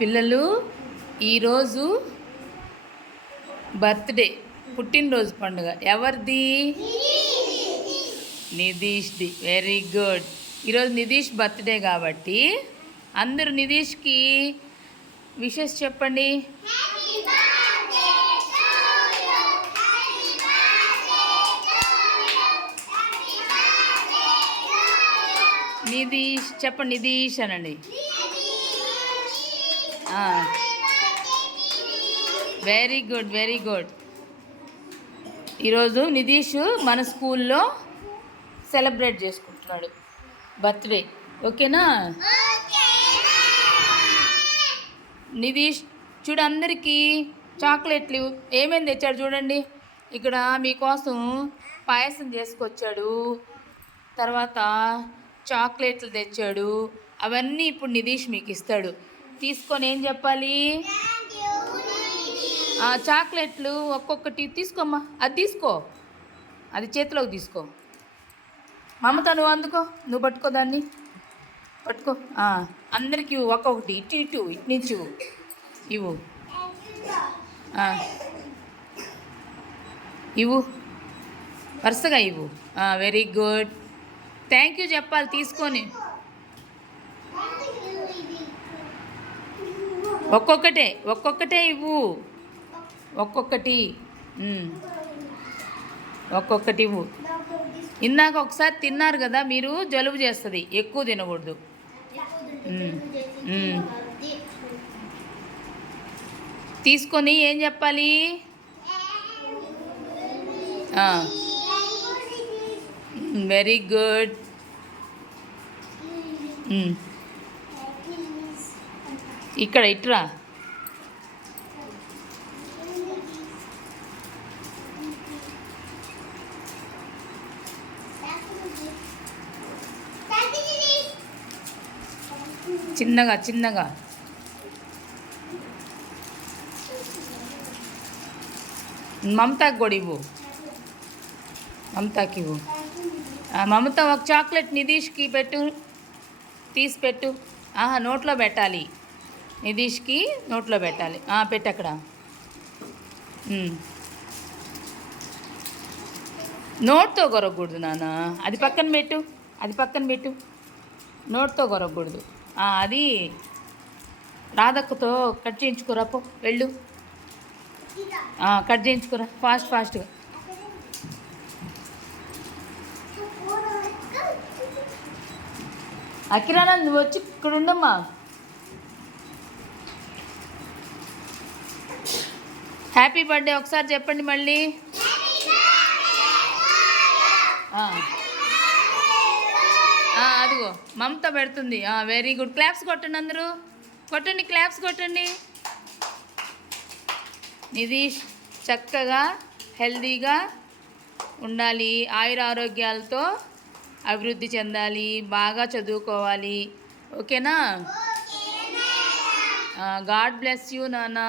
పిల్లలు ఈరోజు బర్త్డే పుట్టినరోజు పండుగ ఎవరిది? నిధీష్ది. Very good. ఈరోజు నిధీష్ బర్త్డే కాబట్టి అందరూ నిధీష్కి విషెస్ చెప్పండి. నిధీష్ చెప్పండి. నిధీష్ అనండి. Very good, very good. ఈరోజు నిధీష్ మన స్కూల్లో సెలబ్రేట్ చేసుకుంటున్నాడు బర్త్డే. ఓకేనా? నిధీష్ చూడు, అందరికీ చాక్లెట్లు ఏమేమి తెచ్చాడు చూడండి. ఇక్కడ మీకోసం పాయసం చేసుకొచ్చాడు, తర్వాత చాక్లెట్లు తెచ్చాడు. అవన్నీ ఇప్పుడు నిధీష్ మీకు ఇస్తాడు. తీసుకొని ఏం చెప్పాలి? చాక్లెట్లు ఒక్కొక్కటి తీసుకోమ్మా. అది తీసుకో, అది చేతిలోకి తీసుకో. మమత నువ్వు అందుకో, నువ్వు పట్టుకో, దాన్ని పట్టుకో. అందరికీ ఒక్కొక్కటి ఇటు ఇటు ఇటు నుంచి ఇవ్వు. ఇవ్వు, వరుసగా ఇవ్వు. Very good. థ్యాంక్ యూ చెప్పాలి తీసుకొని. ఒక్కొక్కటే ఇవ్వు. ఒక్కొక్కటి ఇవ్వు. ఇందాక ఒకసారి తిన్నారు కదా మీరు, జలుబు చేస్తుంది, ఎక్కువ తినకూడదు. తీసుకొని ఏం చెప్పాలి? Very good. ఇక్కడ ఇట్రా. చిన్నగా చిన్నగా. మమతాకి కూడా ఇవ్వు. మమతాకి ఇవ్వు. మమత ఒక చాక్లెట్ నిధీష్కి పెట్టు, తీసి పెట్టు. నోట్లో పెట్టాలి. నిధీష్కి నోట్లో పెట్టాలి. పెట్టు అక్కడ. నోట్తో కొరగకూడదు నాన్న, అది పక్కన పెట్టు, అది పక్కన పెట్టు. నోట్తో కొరగకూడదు. అది రాధక్కతో కట్ చేయించుకోరా, పో వెళ్ళు. కట్ చేయించుకోరా ఫాస్ట్గా. అకిరానా నువ్వు వచ్చి ఇక్కడ ఉండమ్మా. హ్యాపీ బర్త్డే ఒకసారి చెప్పండి మళ్ళీ. అదిగో మమత పెడుతుంది. Very good. క్లాప్స్ కొట్టండి అందరూ, కొట్టండి, క్లాప్స్ కొట్టండి. నిధీష్ చక్కగా హెల్దీగా ఉండాలి, ఆయుర ఆరోగ్యాలతో అభివృద్ధి చెందాలి, బాగా చదువుకోవాలి. ఓకేనా? గాడ్ బ్లెస్ యూ నాన్న.